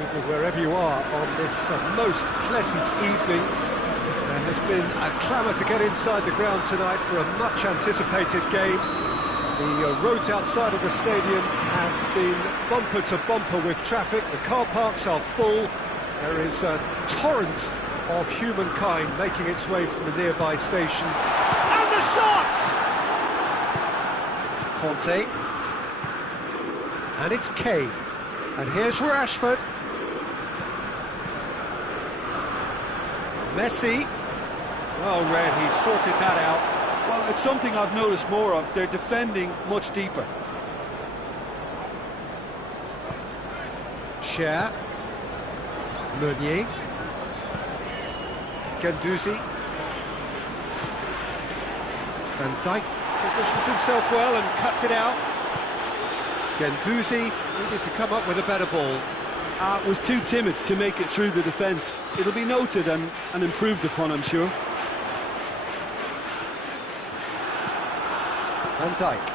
Evening wherever you are on this most pleasant evening. There has been a clamour to get inside the ground tonight for a much anticipated game. The roads outside of the stadium have been bumper to bumper with traffic. The car parks are full. There is a torrent of humankind making its way from the nearby station. And the shot! Conte. And it's Kane. And here's Rashford. Messi. Well read, he's sorted that out. Well, it's something I've noticed more of. They're defending much deeper. Cher. Meunier. Guendouzi. Van Dijk positions himself well and cuts it out. Guendouzi needed to come up with a better ball. Was too timid to make it through the defence. It'll be noted and improved upon, I'm sure. Van Dijk.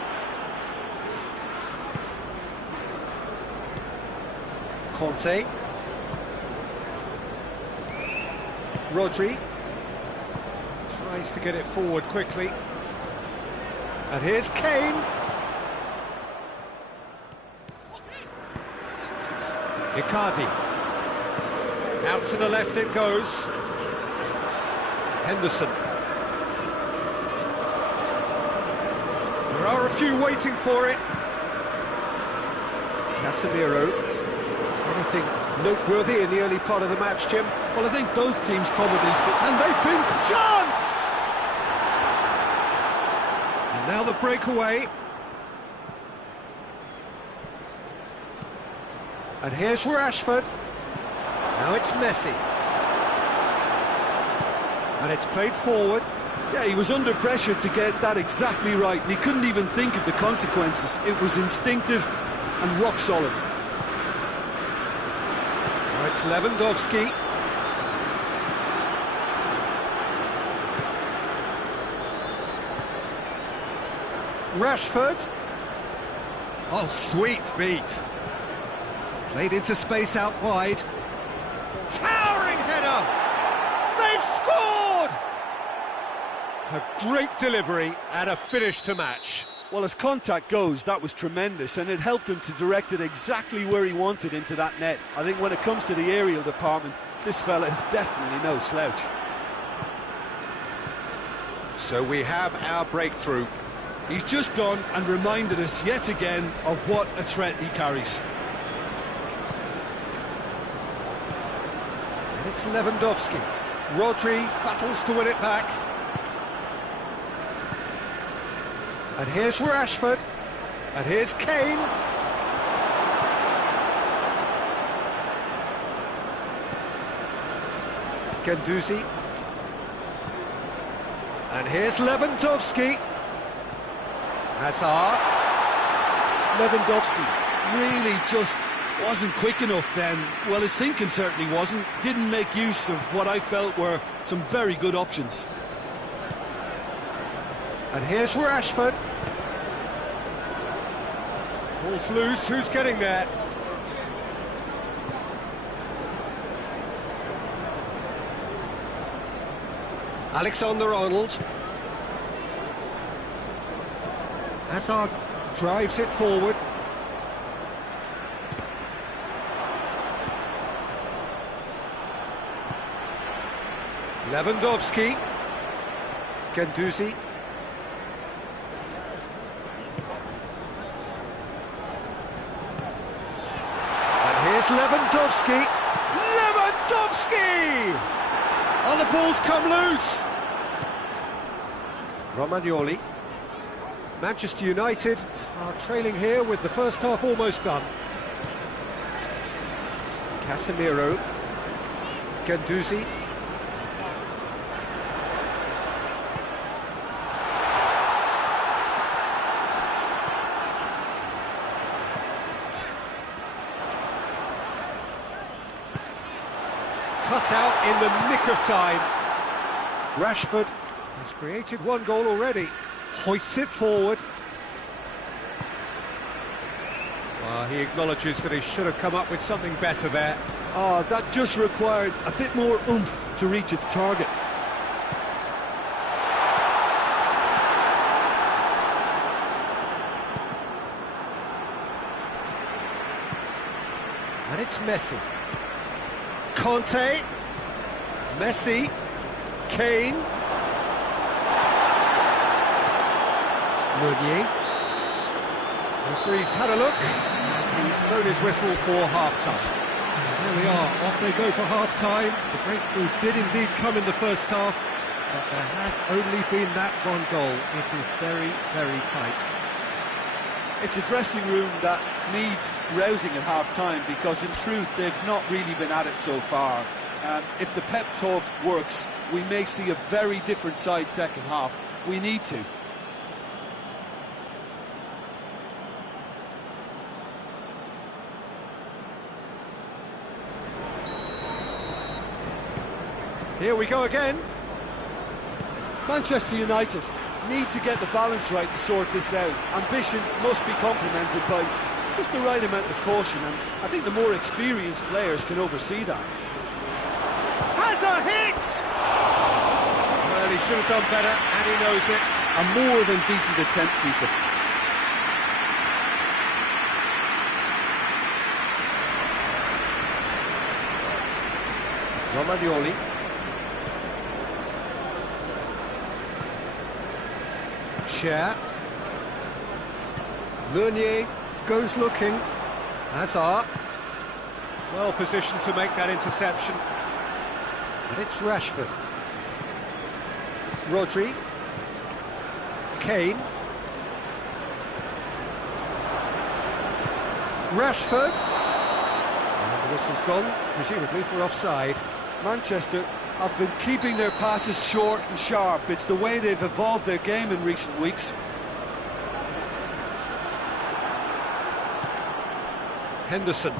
Conte. Rodri. Tries to get it forward quickly. And here's Kane. Icardi. Out to the left it goes. Henderson. There are a few waiting for it. Casemiro. Anything noteworthy in the early part of the match, Jim? Well, I think both teams probably... And they've been... Chance! And now the breakaway. And here's Rashford. Now it's Messi. And it's played forward. Yeah, he was under pressure to get that exactly right, and he couldn't even think of the consequences. It was instinctive and rock solid. Now it's Lewandowski. Rashford. Oh, sweet feet. Played into space out wide. Towering header! They've scored! A great delivery and a finish to match. Well, as contact goes, that was tremendous, and it helped him to direct it exactly where he wanted into that net. I think when it comes to the aerial department, this fella is definitely no slouch. So we have our breakthrough. He's just gone and reminded us yet again of what a threat he carries. And it's Lewandowski. Rodri battles to win it back. And here's Rashford. And here's Kane. Guendouzi. And here's Lewandowski. Hazard. Lewandowski really just wasn't quick enough then. Well, his thinking certainly wasn't. Didn't make use of what I felt were some very good options. And here's Rashford. Ball's loose, who's getting there? Alexander-Arnold. Hazard drives it forward. Lewandowski. Guendouzi. And here's Lewandowski. Lewandowski! Oh, the ball's come loose. Romagnoli. Manchester United are trailing here with the first half almost done. Casemiro. Guendouzi. Cut out in the nick of time. Rashford has created one goal already. Hoists it forward. He acknowledges that he should have come up with something better there. Oh, that just required a bit more oomph to reach its target. And it's Messi. Conte. Messi. Kane. Meunier. Referee's had a look, and he's blown his whistle for half-time. There we are, off they go for half-time. The breakthrough did indeed come in the first half, but there has only been that one goal. It is very, very tight. It's a dressing room that needs rousing at half-time, because in truth they've not really been at it so far. If the pep talk works, we may see a very different side second half. We need to. Here we go again. Manchester United need to get the balance right to sort this out. Ambition must be complemented by just the right amount of caution, and I think the more experienced players can oversee that. Has a hit! Well, he should have done better, and he knows it. A more than decent attempt, Peter. Romagnoli. Cher. Meunier goes looking. Hazard. Well positioned to make that interception. And it's Rashford. Rodri. Kane. Rashford. And the whistle's gone, presumably for offside. Manchester have been keeping their passes short and sharp. It's the way they've evolved their game in recent weeks. Henderson.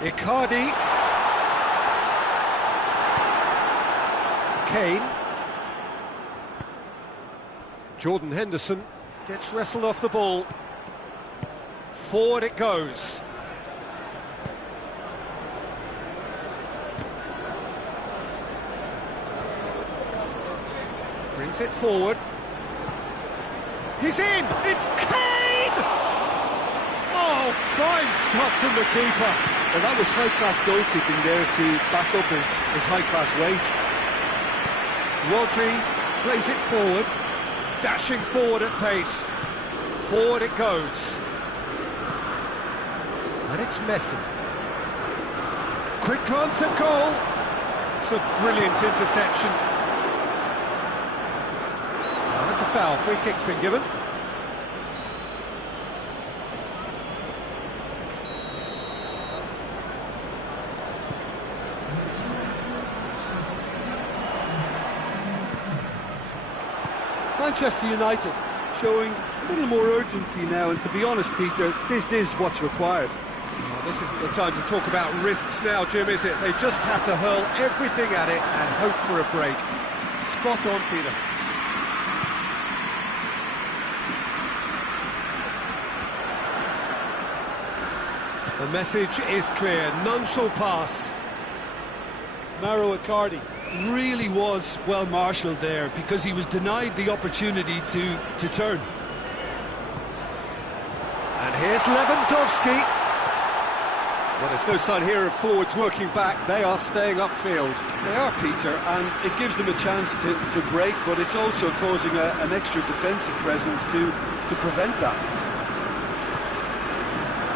Icardi. Kane. Jordan Henderson gets wrestled off the ball. Forward it goes. Brings it forward. He's in! It's Kane! Oh, fine stop from the keeper. Well, that was high-class goalkeeping there to back up his high-class wage. Rodri plays it forward. Dashing forward at pace. Forward it goes. And it's Messi. Quick glance at goal. It's a brilliant interception. That's a foul. Free kick's been given. Manchester United showing a little more urgency now, and to be honest, Peter, this is what's required. Well, this isn't the time to talk about risks now, Jim, is it? They just have to hurl everything at it and hope for a break. Spot on, Peter. The message is clear, none shall pass. Mauro Icardi really was well marshalled there, because he was denied the opportunity to turn. And here's Lewandowski. Well, there's no sign here of forwards working back. They are staying upfield. They are, Peter, and it gives them a chance to break, but it's also causing an extra defensive presence to prevent that.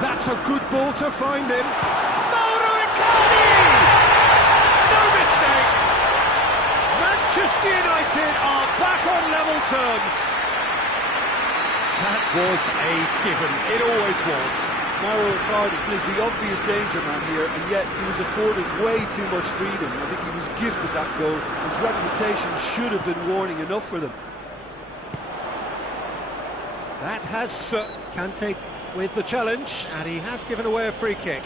That's a good ball to find him. Mauro Icardi! No mistake! Manchester United are back on level terms. That was a given. It always was. Mauro Icardi is the obvious danger man here, and yet he was afforded way too much freedom. I think he was gifted that goal. His reputation should have been warning enough for them. That has Kante with the challenge, and he has given away a free kick.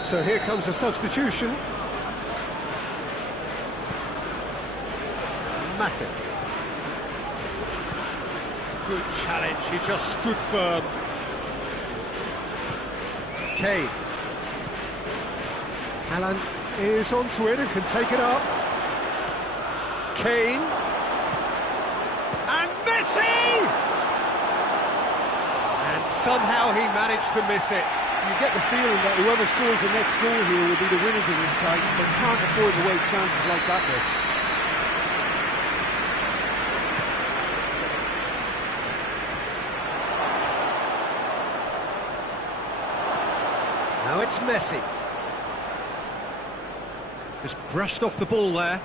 So here comes a substitution. Matic. Good challenge, he just stood firm. Kane. Alan is onto it and can take it up. Kane. And Messi! And somehow he managed to miss it. You get the feeling that whoever scores the next goal here will be the winners of this tie. They can't afford to waste chances like that though. Now it's Messi. Just brushed off the ball there.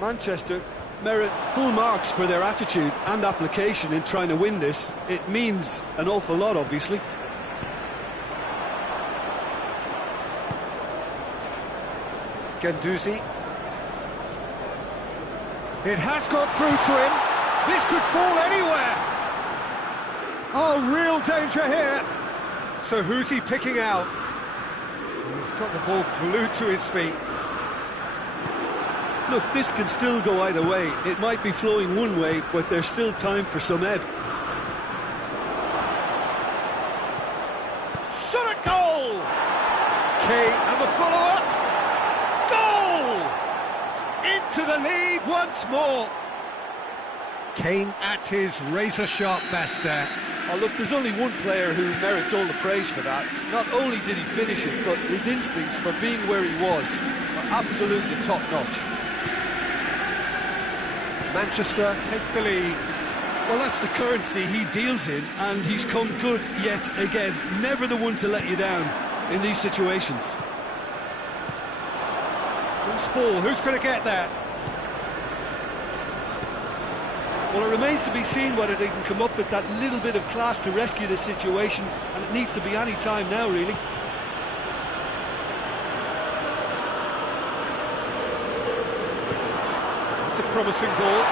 Manchester merit full marks for their attitude and application in trying to win this. It means an awful lot, obviously. Guendouzi. It has got through to him. This could fall anywhere. Oh, real danger here. So who's he picking out? He's got the ball glued to his feet. Look, this can still go either way. It might be flowing one way, but there's still time for some ebb. Shot at goal! Kane and the follow-up. Goal! Into the lead once more. Kane at his razor-sharp best there. Oh, look, there's only one player who merits all the praise for that. Not only did he finish it, but his instincts for being where he was are absolutely top-notch. Manchester take the lead. Well, that's the currency he deals in, and he's come good yet again. Never the one to let you down in these situations. Loose ball, who's going to get that? Well, it remains to be seen whether they can come up with that little bit of class to rescue this situation, and it needs to be any time now, really. It's a promising ball.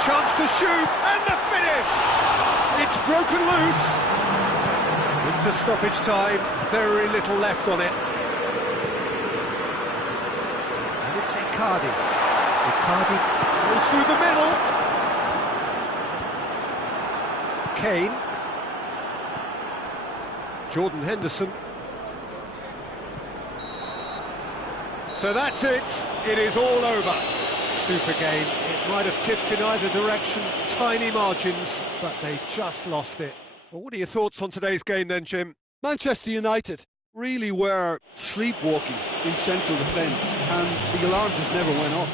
Chance to shoot, and the finish! It's broken loose. Into stoppage time, very little left on it. And it's Icardi. Icardi goes through the middle. Kane. Jordan Henderson. So that's it. It is all over. Super game. It might have tipped in either direction. Tiny margins, but they just lost it. Well, what are your thoughts on today's game then, Jim? Manchester United really were sleepwalking in central defence, and the alarm just never went off.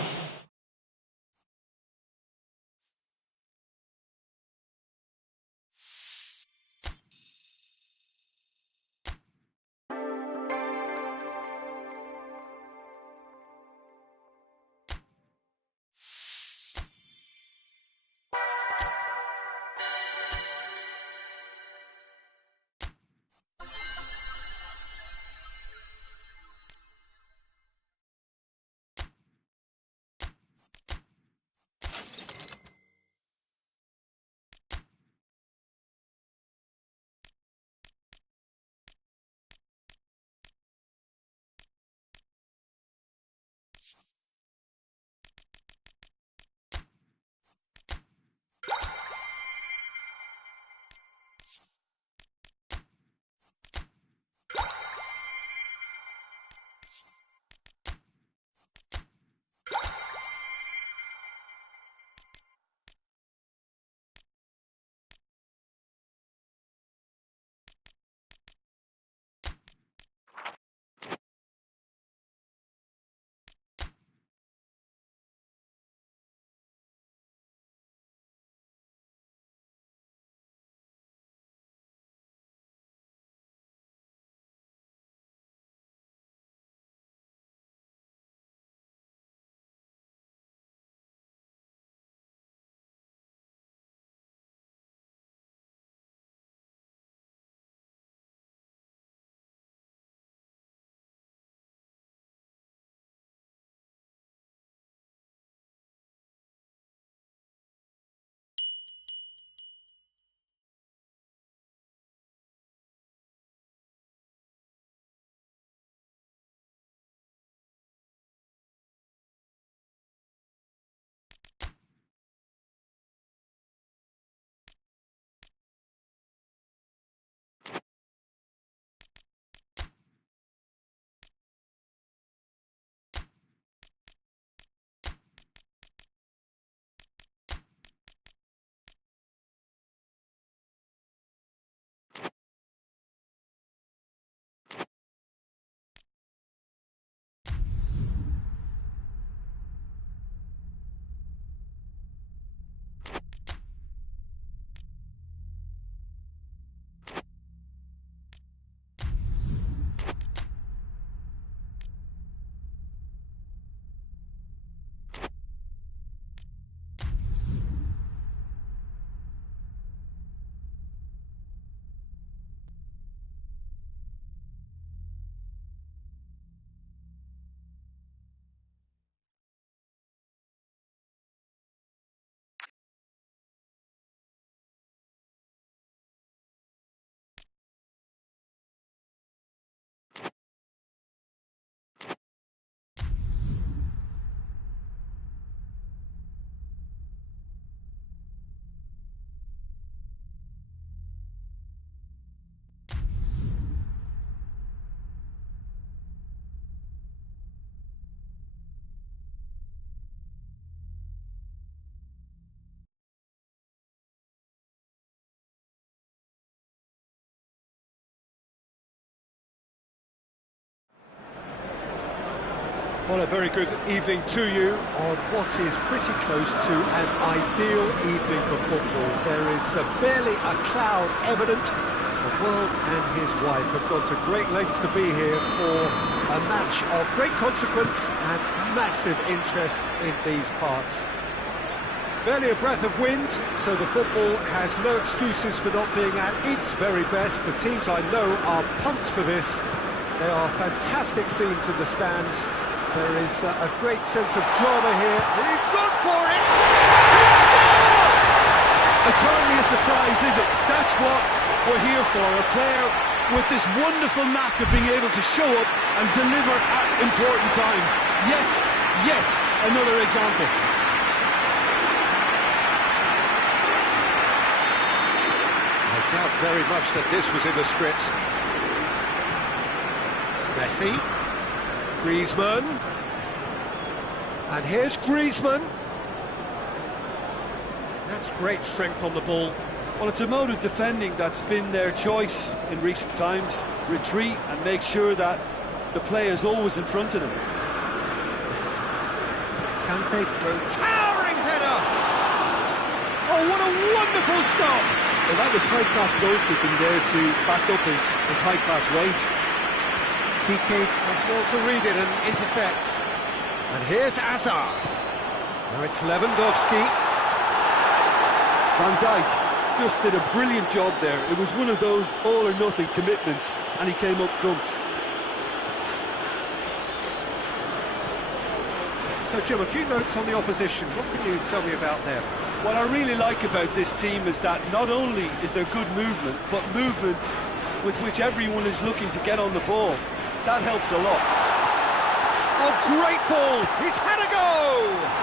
Well, a very good evening to you on what is pretty close to an ideal evening for football. There is barely a cloud evident. The world and his wife have gone to great lengths to be here for a match of great consequence and massive interest in these parts. Barely a breath of wind, so the football has no excuses for not being at its very best. The teams I know are pumped for this. There are fantastic scenes in the stands. There is a great sense of drama here. He's gone for it! He's scored! It's hardly a surprise, is it? That's what we're here for. A player with this wonderful knack of being able to show up and deliver at important times. Yet another example. I doubt very much that this was in the script. Messi. Griezmann. And here's Griezmann. That's great strength on the ball. Well, it's a mode of defending that's been their choice in recent times. Retreat and make sure that the play is always in front of them. Kante, towering header! Oh, what a wonderful stop! Well, that was high-class goalkeeping there to back up his high-class wage. Piqué has well to read it and intercepts. And here's Hazard. Now it's Lewandowski. Van Dijk just did a brilliant job there. It was one of those all-or-nothing commitments, and he came up trumps. So, Jim, a few notes on the opposition. What can you tell me about them? What I really like about this team is that not only is there good movement, but movement with which everyone is looking to get on the ball. That helps a lot. Oh, great ball! He's had a go!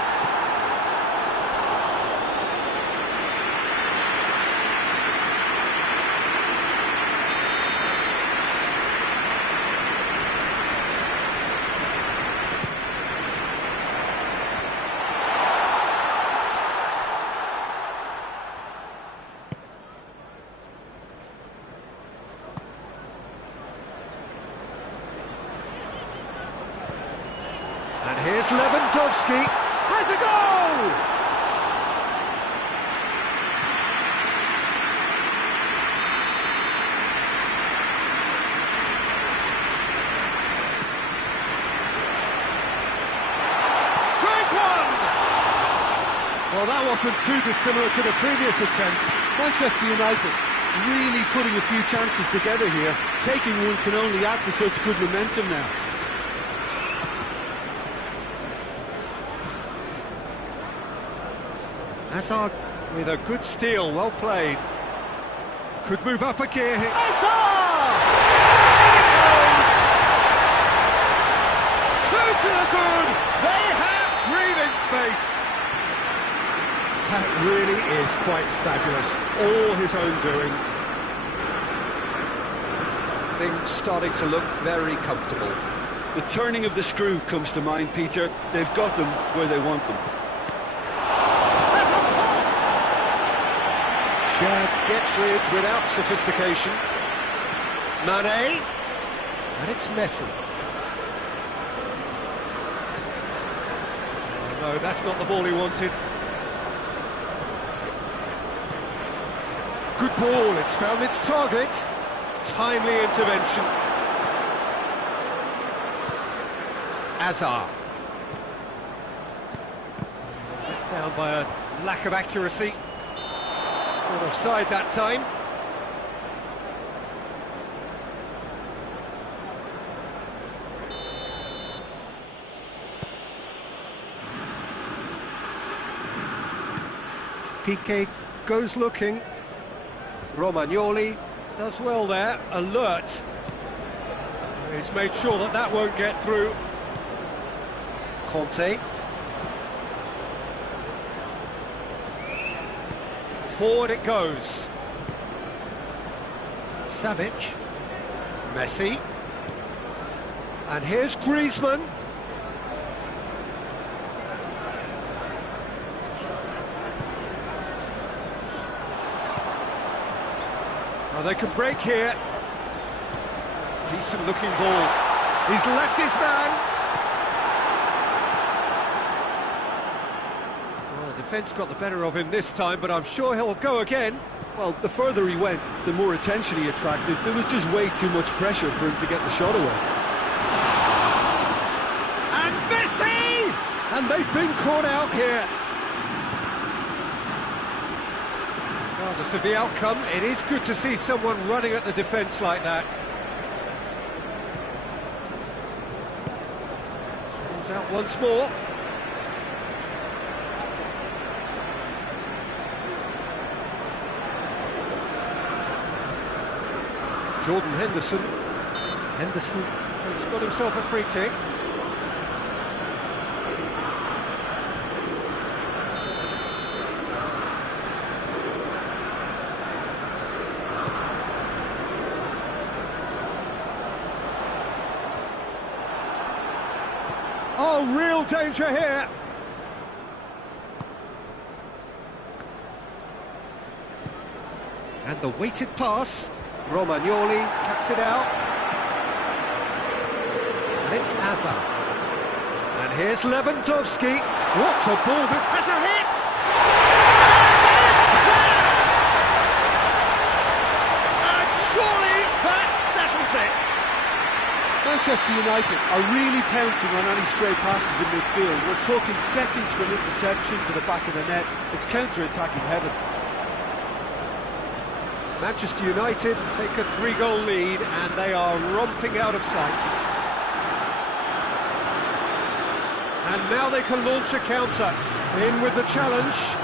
And here's Lewandowski, has a goal! Tries one! Well, that wasn't too dissimilar to the previous attempt. Manchester United really putting a few chances together here. Taking one can only add to such good momentum now. Hazard with a good steal, well played. Could move up a gear here. Hazard! In it goes! Two to the good! They have breathing space! That really is quite fabulous. All his own doing. Things starting to look very comfortable. The turning of the screw comes to mind, Peter. They've got them where they want them. Gets rid without sophistication. Mane, and it's Messi. Oh, no, that's not the ball he wanted. Good ball, it's found its target. Timely intervention. Hazard. Let down by a lack of accuracy. Not offside that time. Piqué goes looking. Romagnoli does well there, alert. He's made sure that that won't get through. Conte. Forward it goes. Savic. Messi. And here's Griezmann. Well, they can break here. Decent looking ball. He's left his man. defence got the better of him this time, but I'm sure he'll go again. Well, the further he went, the more attention he attracted. There was just way too much pressure for him to get the shot away. And Messi! And they've been caught out here. Regardless of the outcome, it is good to see someone running at the defence like that. Comes out once more. Jordan Henderson. Henderson has got himself a free kick. Oh, real danger here. And the weighted pass. Romagnoli cuts it out. And it's Azar. And here's Lewandowski. What a ball! This has a hit! And it's there! And surely that settles it. Manchester United are really pouncing on any stray passes in midfield. We're talking seconds from interception to the back of the net. It's counter-attacking heaven. Manchester United take a 3-goal lead and they are romping out of sight. And now they can launch a counter. In with the challenge.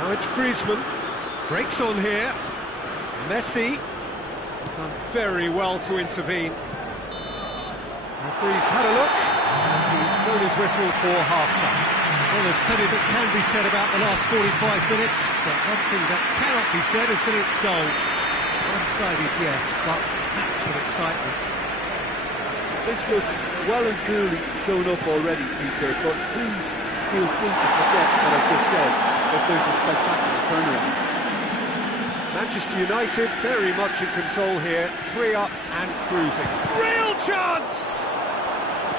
Now it's Griezmann. Breaks on here. Messi. Done very well to intervene. Referee's had a look. And he's blown his whistle for half-time. Well, there's plenty that can be said about the last 45 minutes, but one thing that cannot be said is that it's dull. One-sided, yes, but packed with excitement. This looks well and truly sewn up already, Peter, but please feel free to forget what I've just said if there's a spectacular turnaround. Manchester United very much in control here, 3 up and cruising. Real chance!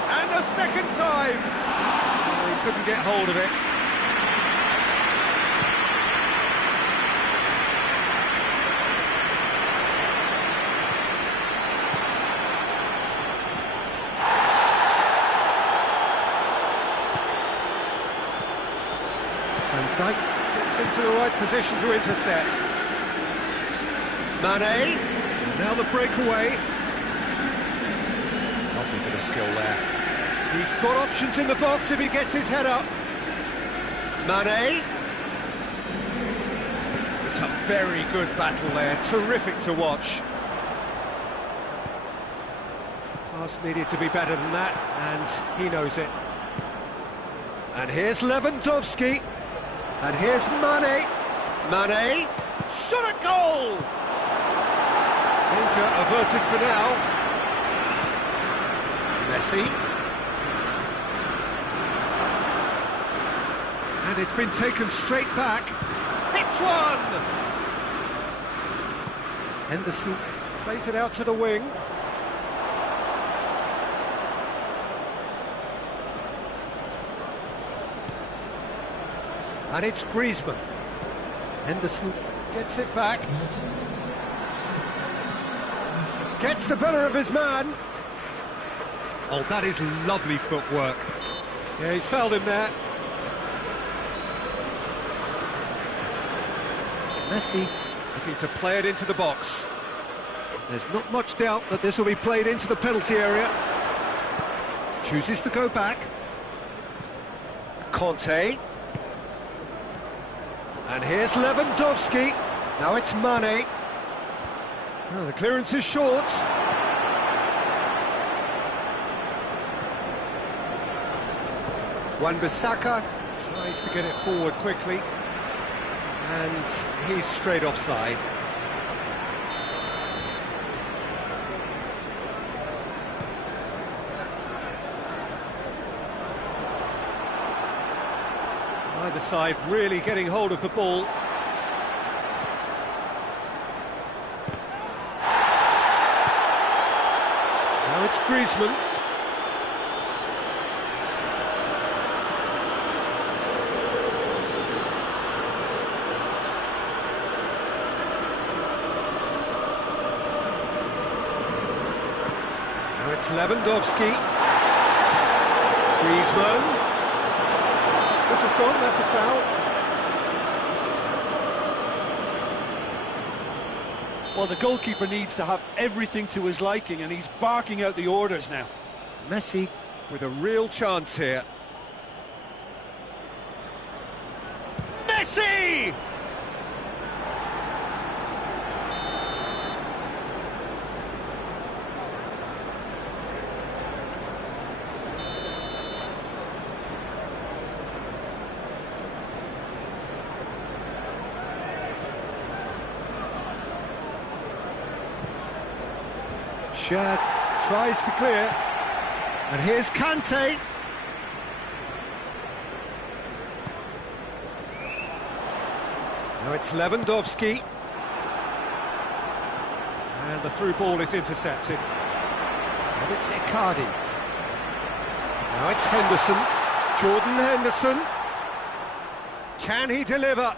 And a second time! Oh, he couldn't get hold of it. And Dyke gets into the right position to intercept. Mane, and now the breakaway. Lovely bit of skill there. He's got options in the box if he gets his head up. Mane. It's a very good battle there, terrific to watch. Pass needed to be better than that, and he knows it. And here's Lewandowski. And here's Mane. Mane. Shot a goal! Danger averted for now. Messi. And it's been taken straight back. Hits one! Henderson plays it out to the wing. And it's Griezmann. Henderson gets it back. Gets the better of his man. Oh, that is lovely footwork. Yeah, he's fouled him there. Messi looking to play it into the box. There's not much doubt that this will be played into the penalty area. Chooses to go back. Conte. And here's Lewandowski. Now it's Mane. Oh, the clearance is short. Wan-Bissaka tries to get it forward quickly. And he's straight offside. Either side really getting hold of the ball. Now it's Griezmann. it's Lewandowski. Griezmann. This has gone, that's a foul. Well, the goalkeeper needs to have everything to his liking, and he's barking out the orders now. Messi with a real chance here. Messi! Shad tries to clear, and here's Kante. Now it's Lewandowski, and the through ball is intercepted. And it's Icardi. Now it's Henderson, Jordan Henderson. Can he deliver?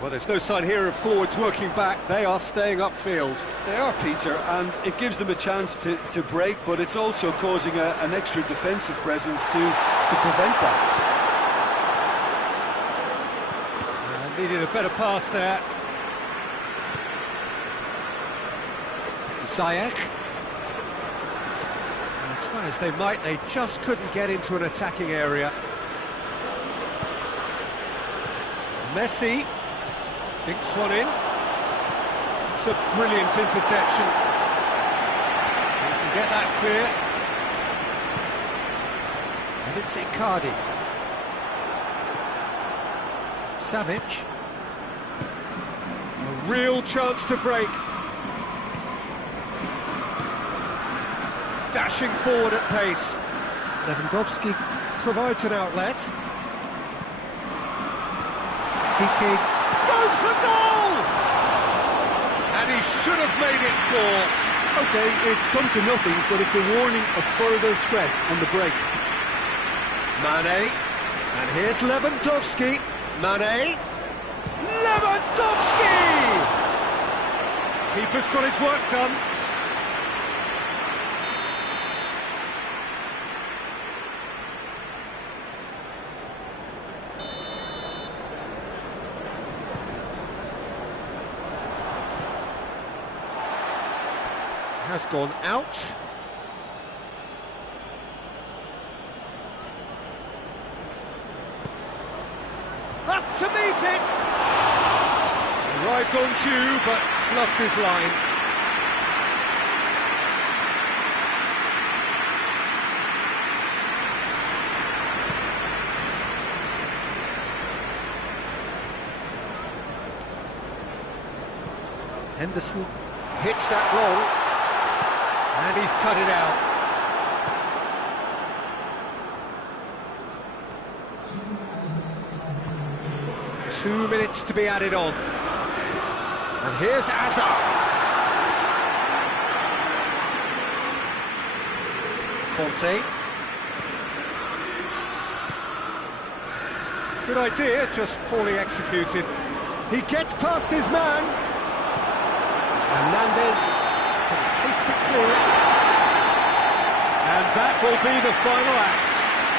Well, there's no sign here of forwards working back. They are staying upfield. They are, Peter, and it gives them a chance to break, but it's also causing an extra defensive presence to prevent that. Needed a better pass there. Ziyech. Try as they might, they just couldn't get into an attacking area. Messi dinks one in. It's a brilliant interception. He can get that clear. And it's Icardi. Savic. A real chance to break. Dashing forward at pace. Lewandowski provides an outlet. Kike goes for goal! And he should have made it four. Okay, it's come to nothing, but it's a warning of further threat on the break. Mane, and here's Lewandowski. Mane, Lewandowski! Keeper's got his work done. Has gone out. Up to meet it! Arrived on cue, but fluffed his line. Henderson hits that long. And he's cut it out. Two minutes to be added on. And here's Hazard. Conte. Good idea, just poorly executed. He gets past his man. Hernandez. It clear. And that will be the final act.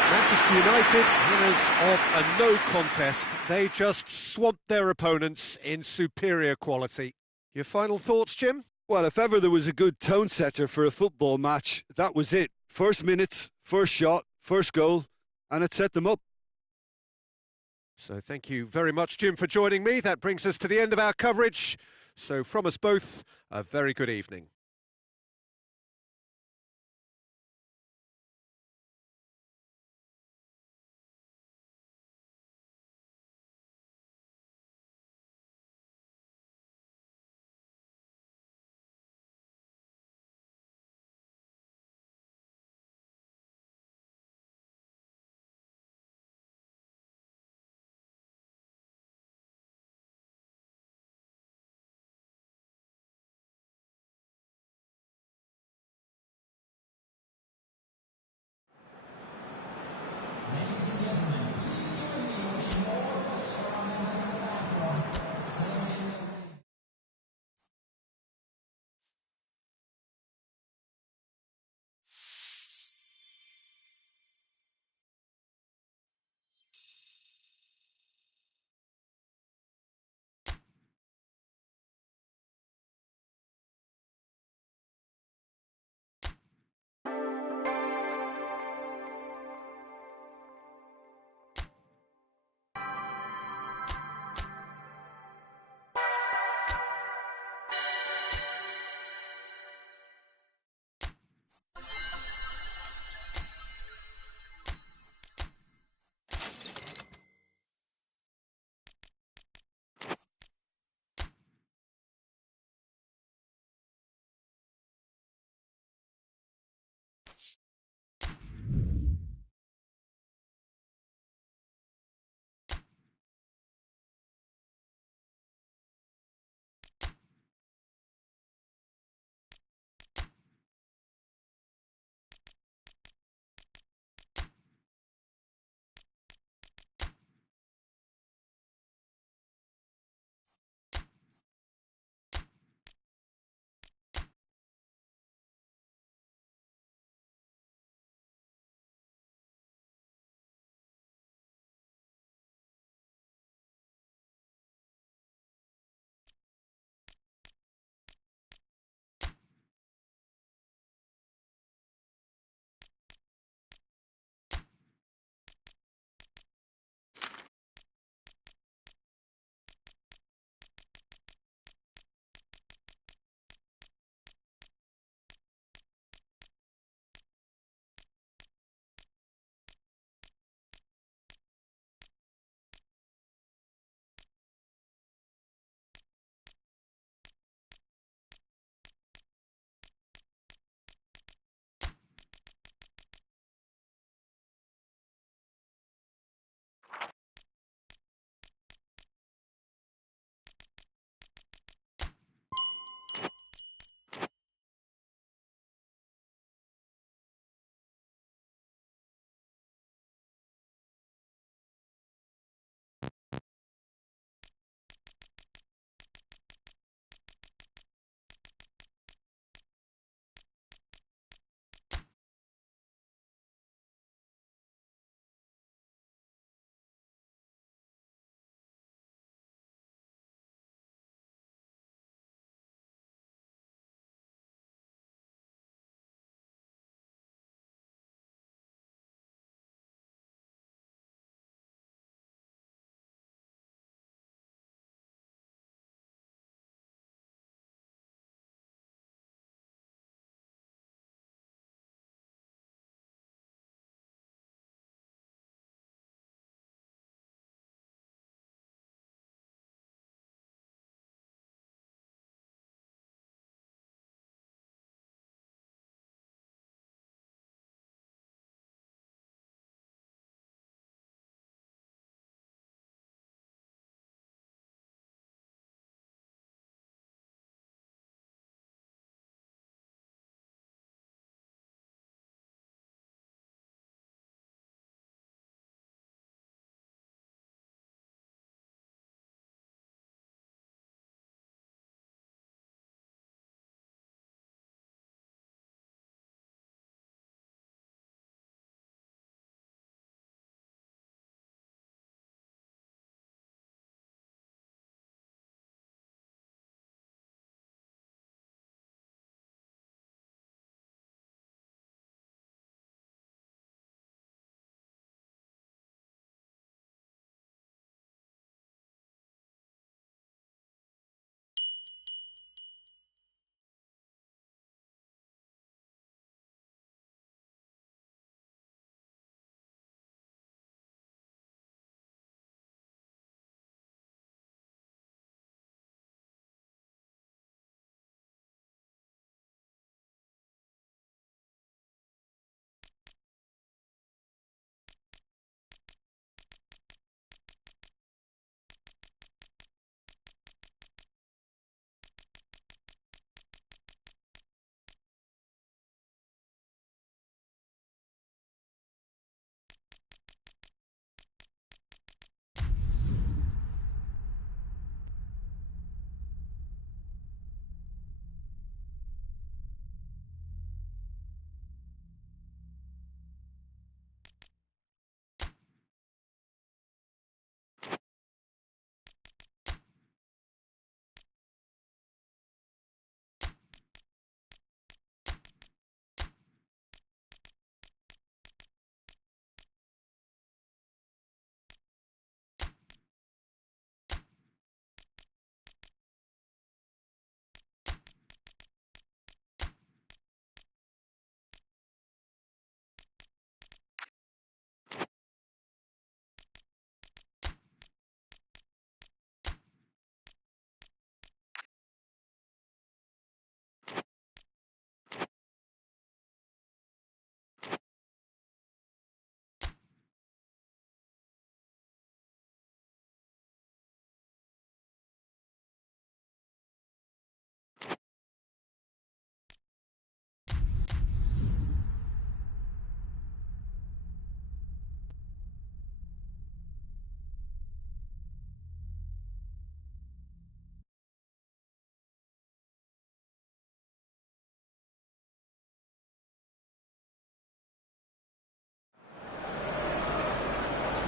Manchester United, winners of a no contest. They just swamped their opponents in superior quality. Your final thoughts, Jim? Well, if ever there was a good tone setter for a football match, that was it. First minutes, first shot, first goal, and it set them up. So thank you very much, Jim, for joining me. That brings us to the end of our coverage. So from us both, a very good evening.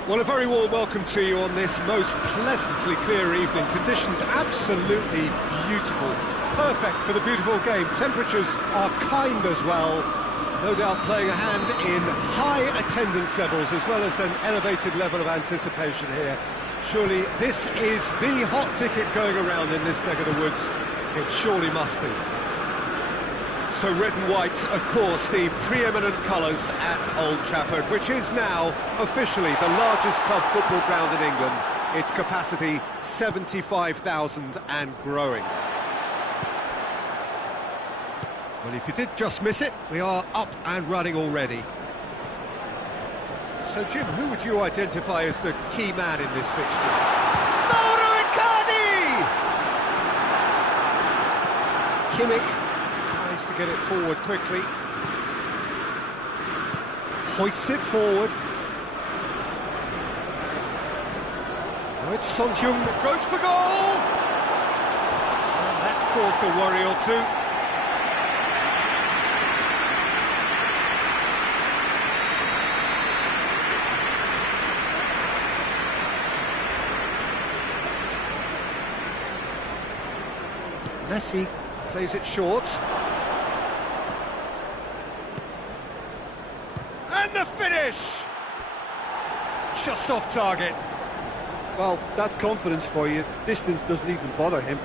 Well, a very warm welcome to you on this most pleasantly clear evening. Conditions absolutely beautiful. Perfect for the beautiful game. Temperatures are kind as well. No doubt playing a hand in high attendance levels as well as an elevated level of anticipation here. Surely this is the hot ticket going around in this neck of the woods. It surely must be. So red and white, of course, the preeminent colours at Old Trafford, which is now officially the largest club football ground in England. Its capacity 75,000 and growing. Well, if you did just miss it, we are up and running already. So, Jim, who would you identify as the key man in this fixture? Mauro Icardi! Kimmich tries to get it forward quickly. Hoists it forward. Now it's Son Heung that goes for goal! And that's caused a worry or two. Messi plays it short. And the finish! Just off target. Well, that's confidence for you. Distance doesn't even bother him.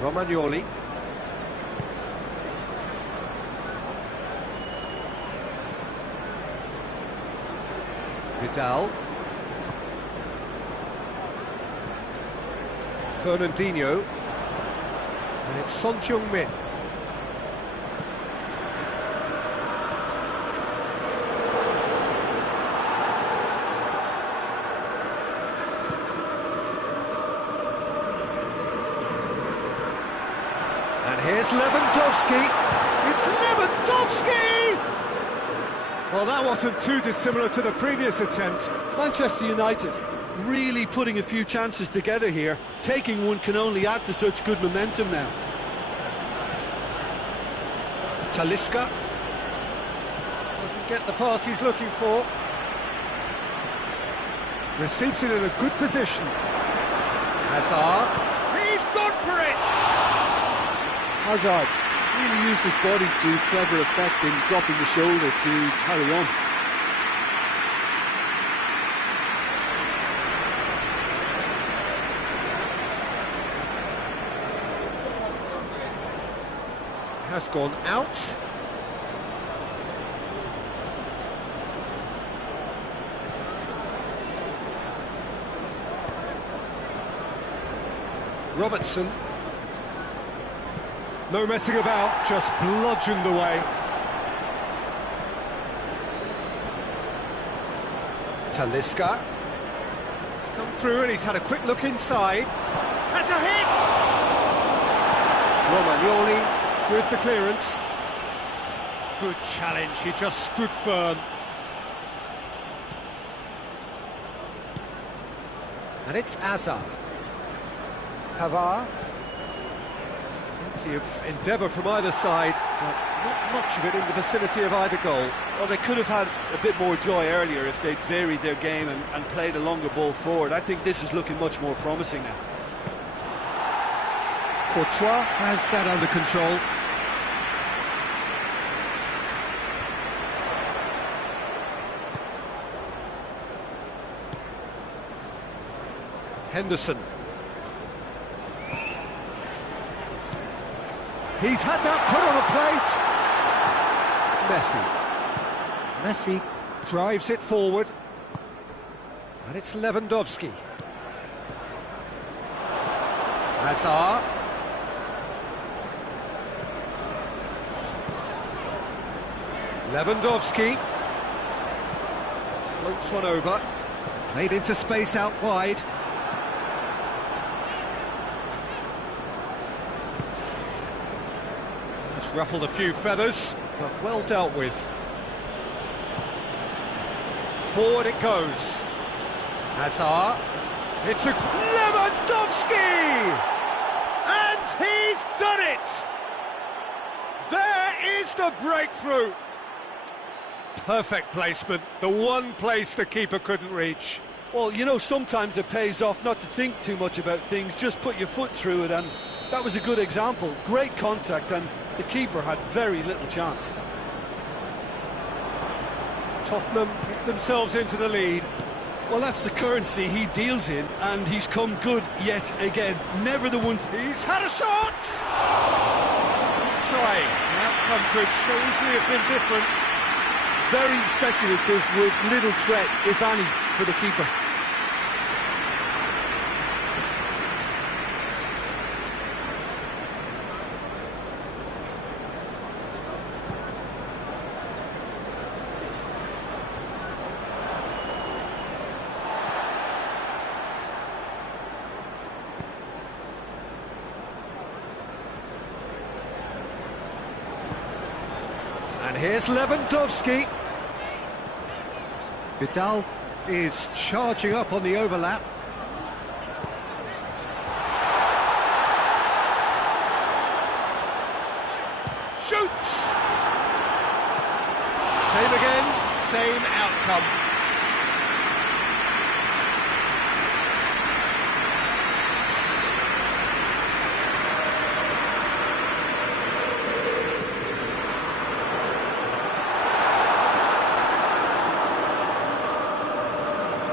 Romagnoli. Vidal. Fernandinho. And it's Son Heung-min. And here's Lewandowski. It's Lewandowski! Well, that wasn't too dissimilar to the previous attempt. Manchester United really putting a few chances together here. Taking one can only add to such good momentum now. Talisca doesn't get the pass he's looking for. Receives it in a good position. Hazard. He's gone for it! Hazard really used his body to clever effect in dropping the shoulder to carry on. Has gone out. Robertson. No messing about, just bludgeoned away. Talisca. He's come through and he's had a quick look inside. Has a hit! Romagnoli with the clearance. Good challenge, he just stood firm. And it's Hazard. Pavard. Plenty of endeavour from either side, but not much of it in the vicinity of either goal. Well, they could have had a bit more joy earlier if they'd varied their game and played a longer ball forward. I think this is looking much more promising now. Courtois has that under control. Henderson. He's had that put on a plate. Messi. Messi drives it forward. And it's Lewandowski. Hazard. Lewandowski. Floats one over. Played into space out wide. Ruffled a few feathers, but well dealt with. Forward it goes. Hazard. It's a Lewandowski! And he's done it! monster breakthrough! Perfect placement, the one place the keeper couldn't reach. Well, you know, sometimes it pays off not to think too much about things, just put your foot through it, and that was a good example. Great contact, and the keeper had very little chance. Tottenham pick themselves into the lead. Well, that's the currency he deals in, and he's come good yet again. Never the one He's had a shot! Trying. The outcome could so easily have been different. Very speculative with little threat, if any, for the keeper. And here's Lewandowski. Vidal is charging up on the overlap. Shoots! Same again, same outcome.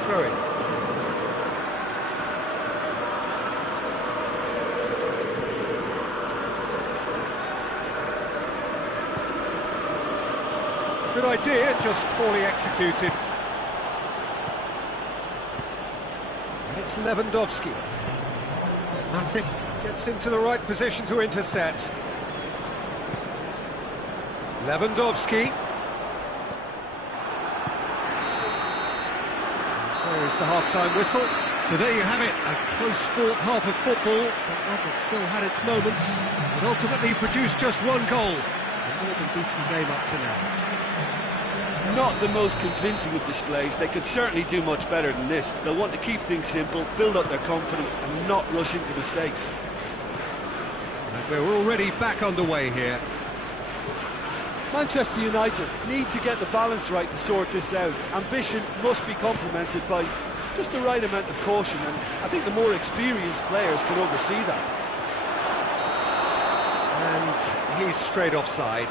Throw-in. Good idea, just poorly executed. And it's Lewandowski. Matic gets into the right position to intercept. Lewandowski. There is the half-time whistle. So there you have it, a close-fought half of football, but one that still had its moments, and ultimately produced just one goal. A more than decent game up to now. Not the most convincing of displays. They could certainly do much better than this. They'll want to keep things simple, build up their confidence, and not rush into mistakes. And we're already back underway here. Manchester United need to get the balance right to sort this out. Ambition must be complemented by just the right amount of caution, and I think the more experienced players can oversee that. And he's straight offside.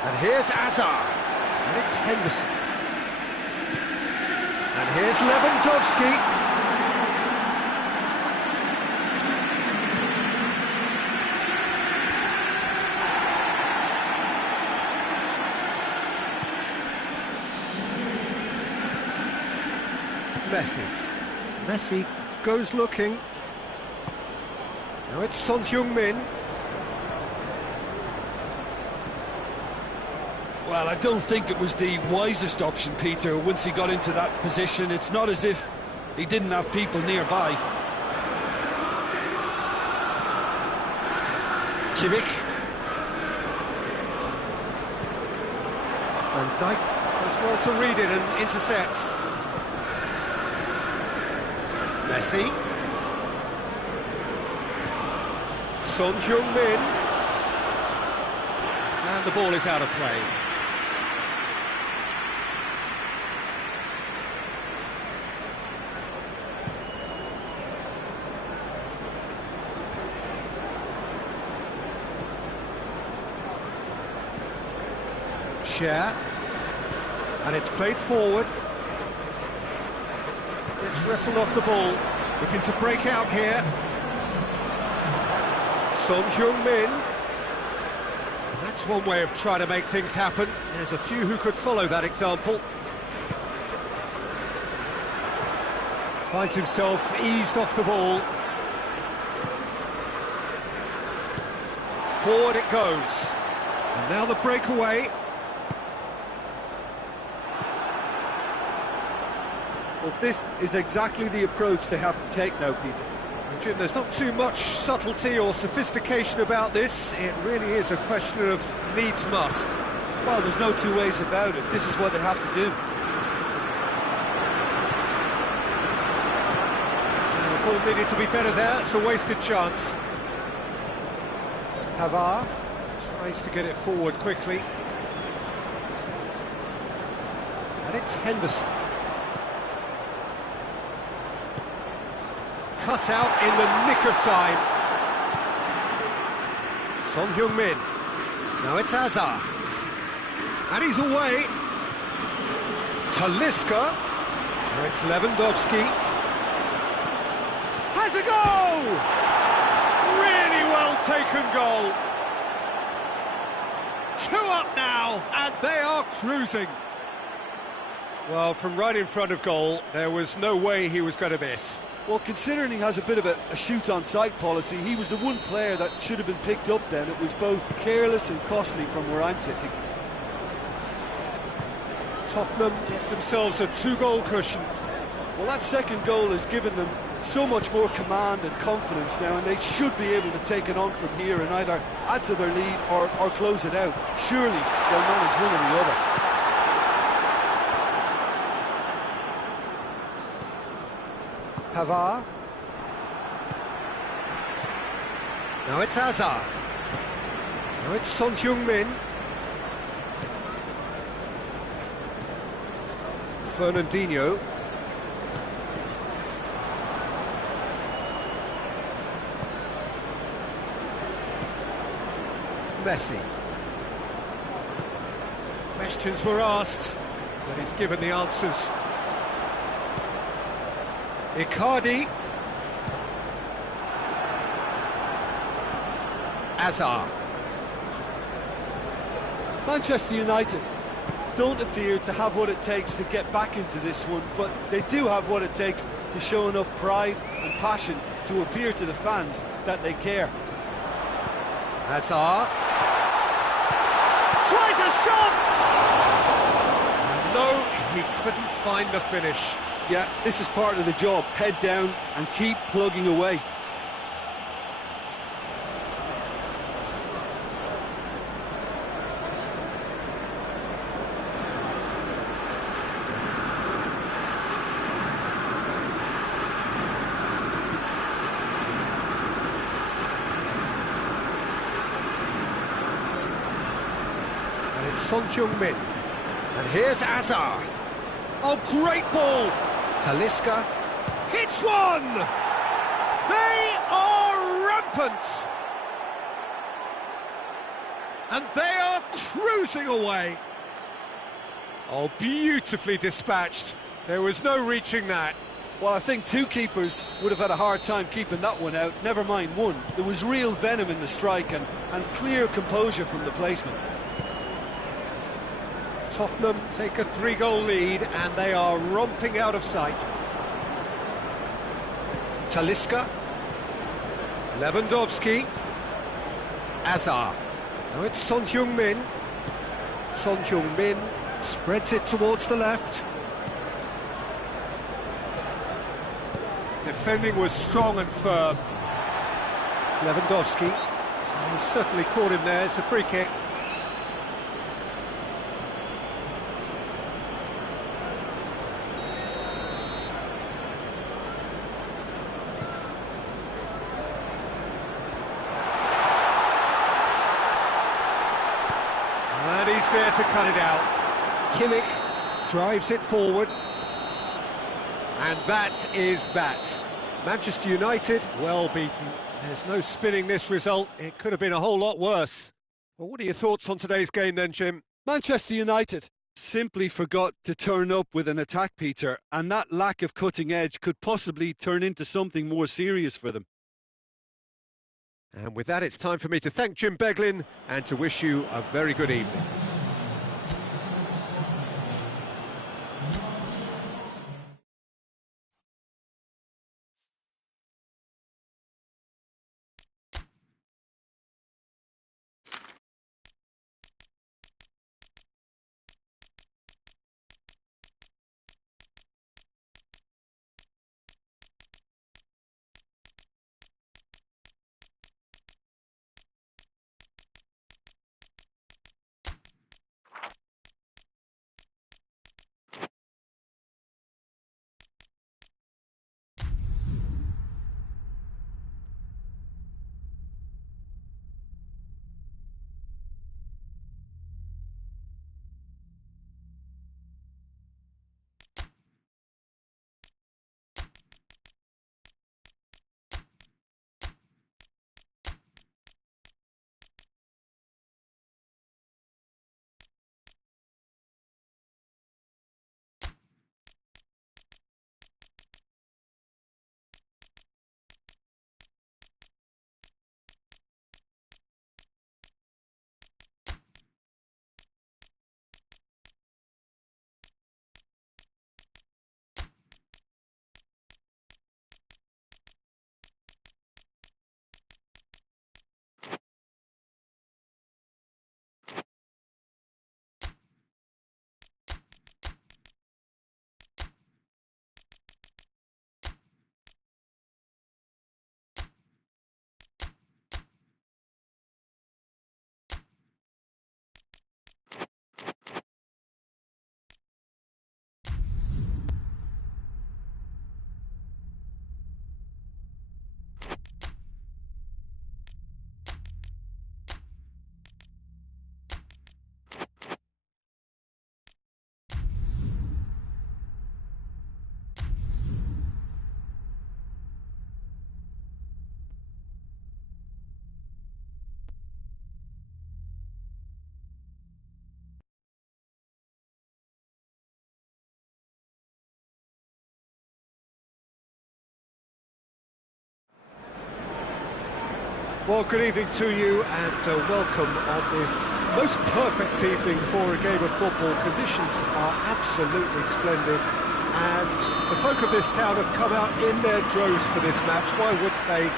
And here's Azar, and it's Henderson. And here's Lewandowski. Messi goes looking. Now it's Son Heung-min. Well, I don't think it was the wisest option, Peter, once he got into that position. It's not as if he didn't have people nearby. Kimmich. Van Dijk does well to read it and intercepts. Messi. Son Heung-min. And the ball is out of play. Share, and it's played forward. Gets wrestled off the ball, looking to break out here. Son Heung-min. That's one way of trying to make things happen. There's a few who could follow that example. Finds himself eased off the ball. Forward it goes. And now the breakaway. Well, this is exactly the approach they have to take now, Peter. Jim, there's not too much subtlety or sophistication about this. It really is a question of needs must. Well, there's no two ways about it. This is what they have to do. The ball needed to be better there. It's a wasted chance. Pavard tries to get it forward quickly. And it's Henderson. Cut out in the nick of time. Son Heung-min. Now it's Hazard. And he's away. Talisca. Now it's Lewandowski. Has a goal! Really well taken goal. 2 up now, and they are cruising. Well, from right in front of goal, there was no way he was going to miss. Well, considering he has a bit of a shoot-on-sight policy, he was the one player that should have been picked up then. It was both careless and costly from where I'm sitting. Tottenham get themselves a 2-goal cushion. Well, that second goal has given them so much more command and confidence now, and they should be able to take it on from here and either add to their lead or close it out. Surely they'll manage one or the other. Pavard. Now it's Hazard. Now it's Son Heung-min. Fernandinho. Messi. Questions were asked, but he's given the answers. Icardi. Hazard. Manchester United don't appear to have what it takes to get back into this one, but they do have what it takes to show enough pride and passion to appear to the fans that they care. Hazard. Tries a shot! No, he couldn't find the finish. Yeah, this is part of the job. Head down and keep plugging away. And it's Son Heung-min. And here's Hazard. Oh, great ball! Talisca hits one! They are rampant! And they are cruising away. Oh, beautifully dispatched. There was no reaching that. Well, I think 2 keepers would have had a hard time keeping that one out, never mind 1. There was real venom in the strike and clear composure from the placement. Tottenham take a 3-goal lead and they are romping out of sight. Talisca. Lewandowski. Hazard. Now it's Son Heung-min. Son Heung-min spreads it towards the left. Defending was strong and firm. Lewandowski. He certainly caught him there. It's a free kick. And he's there to cut it out. Kimmich drives it forward. And that is that. Manchester United, well beaten. There's no spinning this result. It could have been a whole lot worse. Well, what are your thoughts on today's game then, Jim? Manchester United simply forgot to turn up with an attack, Peter, and that lack of cutting edge could possibly turn into something more serious for them. And with that, it's time for me to thank Jim Beglin and to wish you a very good evening. Well, good evening to you and welcome on this most perfect evening for a game of football. Conditions are absolutely splendid and the folk of this town have come out in their droves for this match. Why wouldn't they?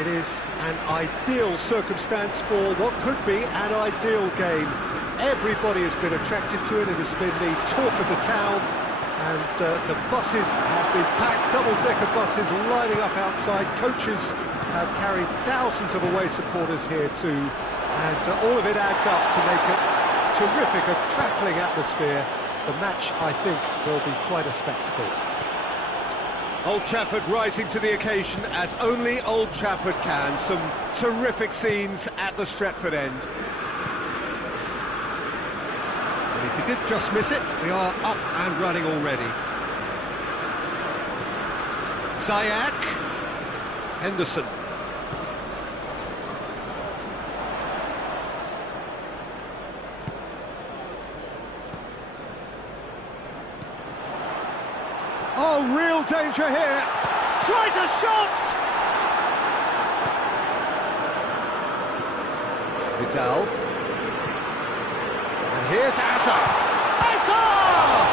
It is an ideal circumstance for what could be an ideal game. Everybody has been attracted to it. It has been the talk of the town, and the buses have been packed, double-decker buses lining up outside. Coaches have carried thousands of away supporters here too, and all of it adds up to make it terrific, a crackling atmosphere. The match, I think, will be quite a spectacle. Old Trafford rising to the occasion as only Old Trafford can. Some terrific scenes at the Stretford end. And if you did just miss it, we are up and running already. Ziyech, Henderson. Oh, real danger here. Tries a shot! Vidal. And here's Hazard. Hazard!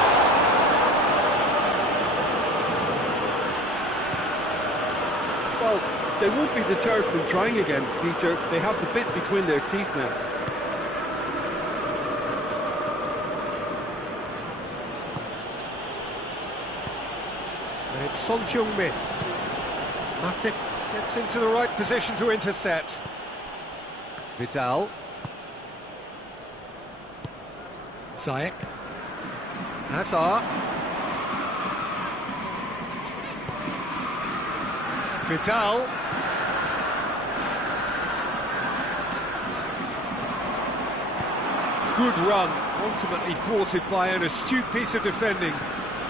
Well, they won't be deterred from trying again, Peter. They have the bit between their teeth now. And it's Son Heung-min. Matip gets into the right position to intercept. Vidal. Ziyech. Hazard. Vidal. Good run, ultimately thwarted by an astute piece of defending.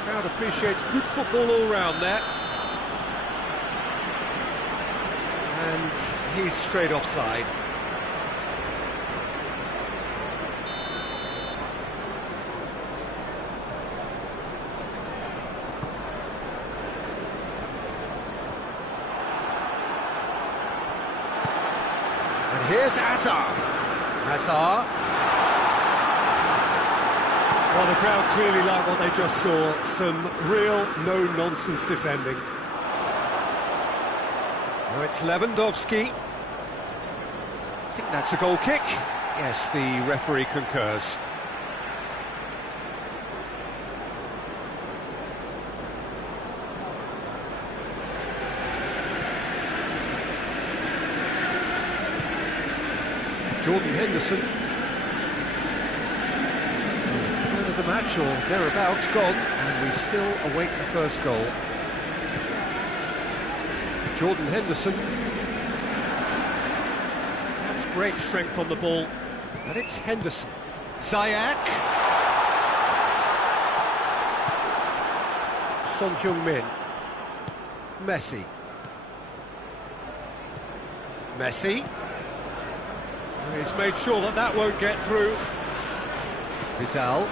Crowd appreciates good football all round there. And he's straight offside. And here's Hazard. Hazard. Well, the crowd clearly like what they just saw. Some real no-nonsense defending. Now it's Lewandowski. I think that's a goal kick. Yes, the referee concurs. Jordan Henderson. The match, or thereabouts, gone, and we still await the first goal. Jordan Henderson. That's great strength on the ball. And it's Henderson. Ziyech. Son Heung-min. Messi. Messi. He's made sure that that won't get through. Vidal.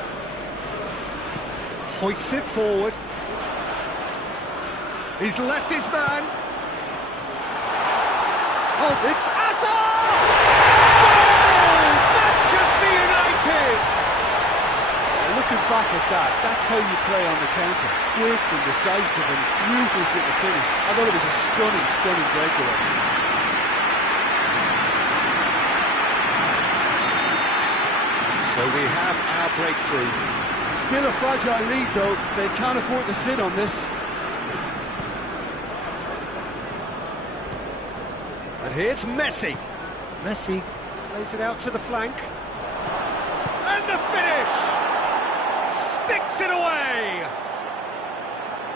Hoists it forward. He's left his man. Oh, it's Hazard! Goal! Manchester United! Looking back at that, that's how you play on the counter. Quick and decisive and ruthless with the finish. I thought it was a stunning, stunning breakaway. So we have our breakthrough. Still a fragile lead, though. They can't afford to sit on this. And here's Messi. Messi plays it out to the flank. And the finish! Sticks it away!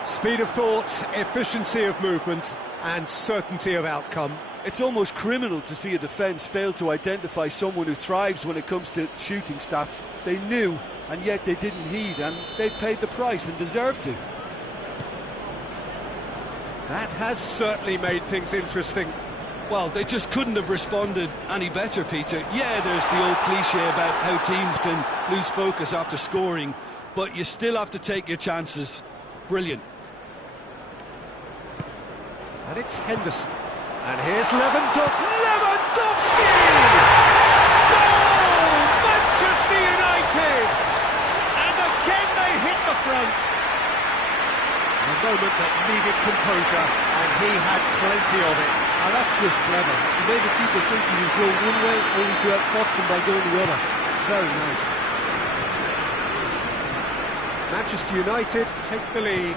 Speed of thought, efficiency of movement, and certainty of outcome. It's almost criminal to see a defence fail to identify someone who thrives when it comes to shooting stats. They knew, and yet they didn't heed, and they've paid the price and deserve to. That has certainly made things interesting. Well, they just couldn't have responded any better, Peter. Yeah, there's the old cliche about how teams can lose focus after scoring, but you still have to take your chances. Brilliant. And it's Henderson. And here's Lewandowski. Lewandowski! Goal! Manchester United! And again they hit the front. A moment that needed composure, and he had plenty of it. Now that's just clever. He made the keeper think he was going one way, only to outfox him by going the other. Very nice. Manchester United take the lead.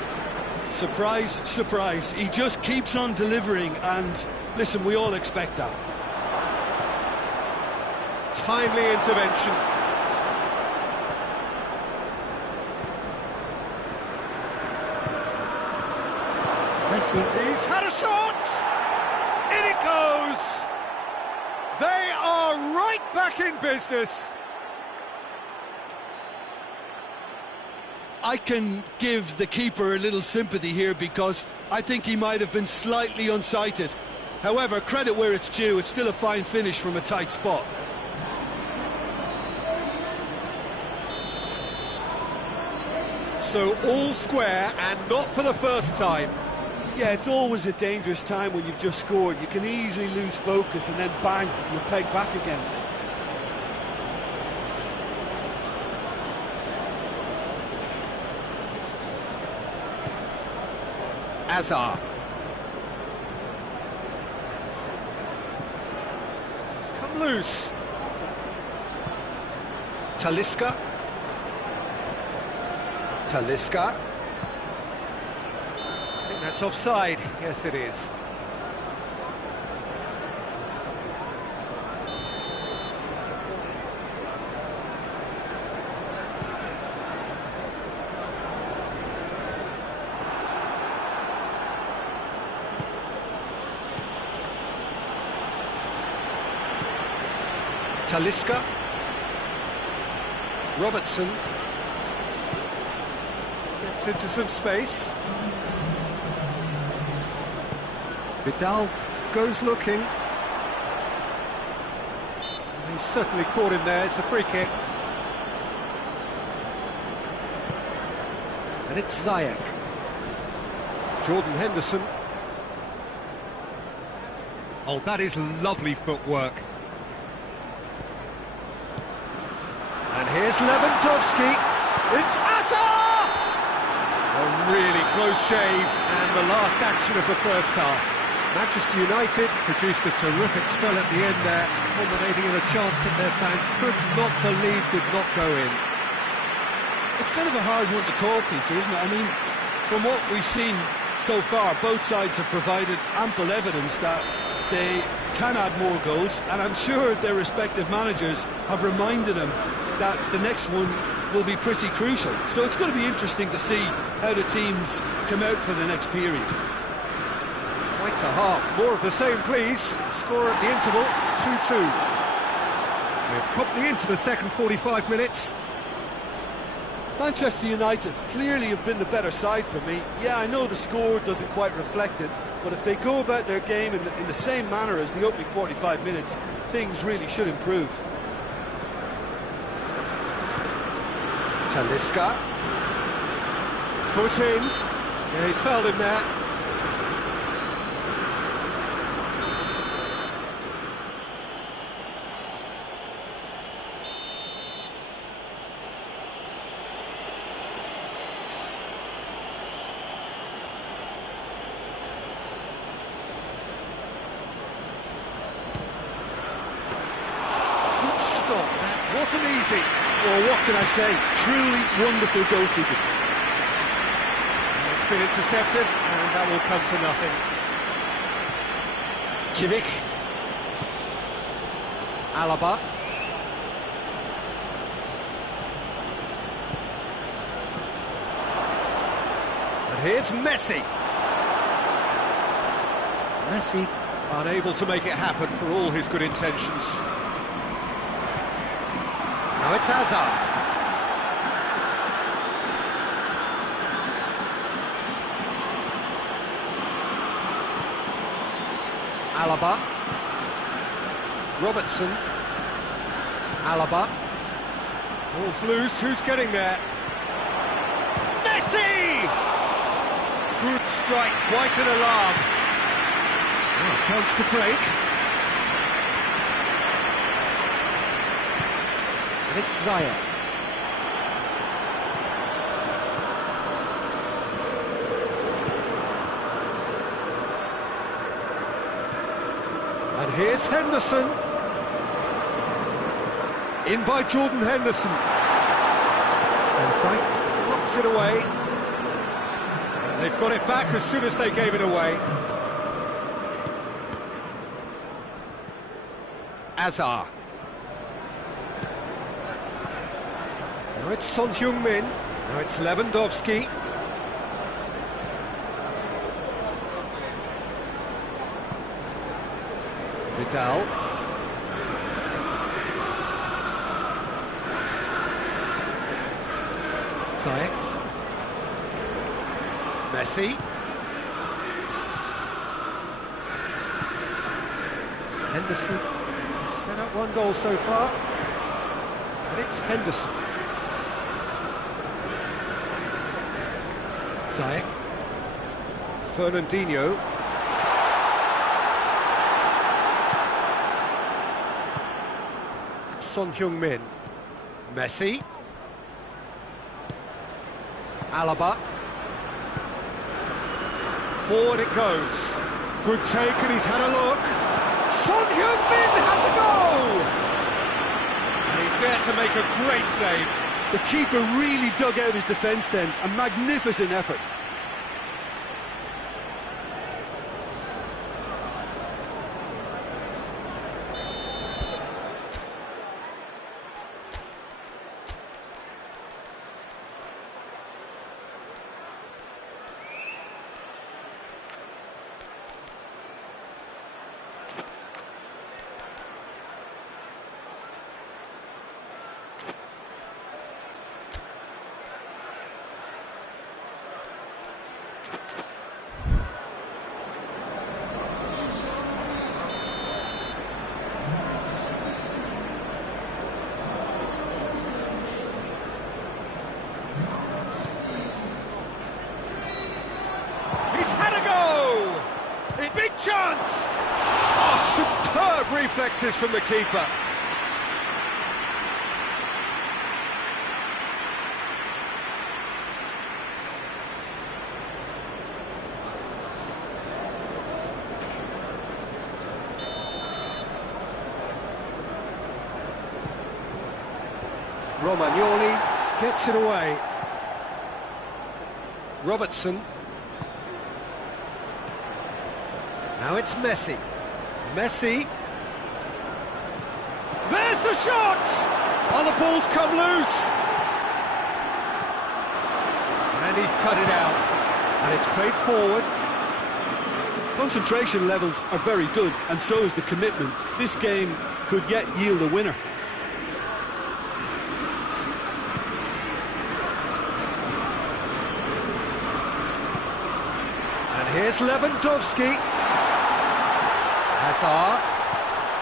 Surprise, surprise. He just keeps on delivering, and listen, we all expect that. Timely intervention. Messi. He's had a shot! In it goes! They are right back in business. I can give the keeper a little sympathy here because I think he might have been slightly unsighted. However, credit where it's due, it's still a fine finish from a tight spot. So all square, and not for the first time. Yeah, it's always a dangerous time when you've just scored. You can easily lose focus and then bang, you're pegged back again. Azar. It's come loose. Talisca. Talisca. I think that's offside. Yes, it is. Talisca. Robertson gets into some space. Vidal goes looking. He's certainly caught him there. It's a free kick. And it's Ziyech. Jordan Henderson. Oh, that is lovely footwork. And here's Lewandowski. It's Azar! A really close shave, and the last action of the first half. Manchester United produced a terrific spell at the end there, culminating in a chance that their fans could not believe did not go in. It's kind of a hard one to call, Peter, isn't it? I mean, from what we've seen so far, both sides have provided ample evidence that they can add more goals, and I'm sure their respective managers have reminded them that the next one will be pretty crucial. So it's going to be interesting to see how the teams come out for the next period. Quite a half. More of the same, please. Score at the interval, 2-2. We're promptly into the second 45 minutes. Manchester United clearly have been the better side for me. Yeah, I know the score doesn't quite reflect it, but if they go about their game in the same manner as the opening 45 minutes, things really should improve. Talisca. Foot in. Yeah, he's fouled him there. Good stop. That wasn't easy. Well, what can I say? Truly wonderful goalkeeping. It's been intercepted, and that will come to nothing. Kimmich. Alaba. And here's Messi. Messi unable to make it happen for all his good intentions. Now it's Azar. Alaba. Robertson. Alaba. Ball's loose, who's getting there? Messi! Good strike, quite an alarm. Oh, chance to break. And it's Zayek. And here's Henderson. In by Jordan Henderson. And Dyke knocks it away. And they've got it back as soon as they gave it away. Azar. Now it's Son Heung-min. Now it's Lewandowski. Vidal. Zayek. Messi. Henderson set up one goal so far. And it's Henderson. Zayek. Fernandinho. Son Heung-min. Messi. Alaba. Forward it goes. Good take, and he's had a look. Son Heung-min has a goal! And he's there to make a great save. The keeper really dug out his defence then. A magnificent effort. Big chance! Oh, superb reflexes from the keeper. Romagnoli gets it away. Robertson. Now it's Messi. Messi. There's the shot! Oh, the ball's come loose. And he's cut it out. And it's played forward. Concentration levels are very good, and so is the commitment. This game could yet yield a winner. And here's Lewandowski. Hazard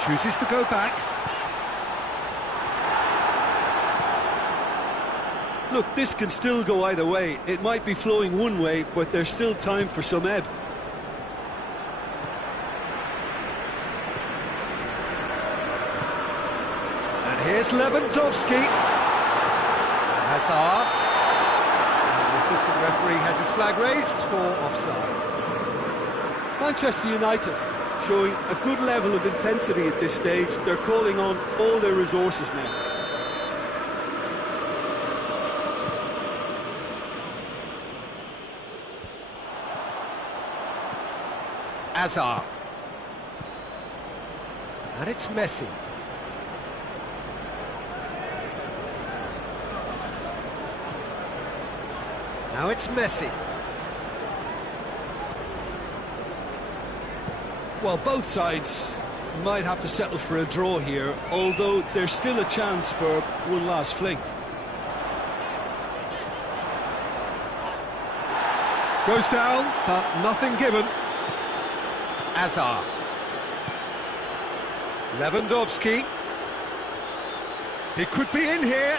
chooses to go back. Look, this can still go either way. It might be flowing one way, but there's still time for some ebb. And here's Lewandowski. Hazard. And the assistant referee has his flag raised for offside. Manchester United showing a good level of intensity at this stage. They're calling on all their resources now. Hazard. And it's Messi. Now it's Messi. Well, both sides might have to settle for a draw here, although there's still a chance for one last fling. Goes down, but nothing given. Hazard. Lewandowski. He could be in here.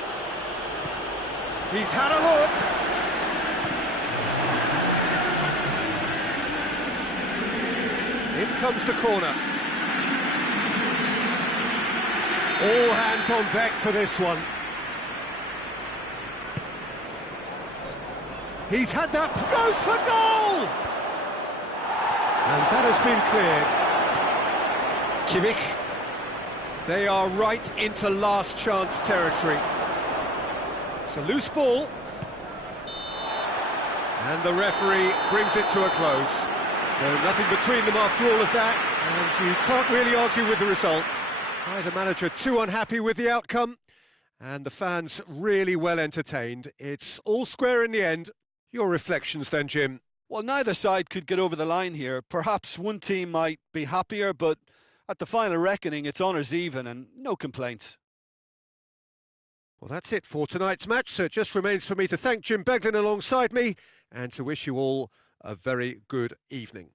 He's had a look. In comes the corner. All hands on deck for this one. He's had that, goes for goal! And that has been cleared. Kimmich. They are right into last chance territory. It's a loose ball. And the referee brings it to a close. So nothing between them after all of that, and you can't really argue with the result. Neither manager too unhappy with the outcome, and the fans really well entertained. It's all square in the end. Your reflections then, Jim? Well, neither side could get over the line here. Perhaps one team might be happier, but at the final reckoning, it's honours even and no complaints. Well, that's it for tonight's match, so it just remains for me to thank Jim Beglin alongside me and to wish you all a very good evening.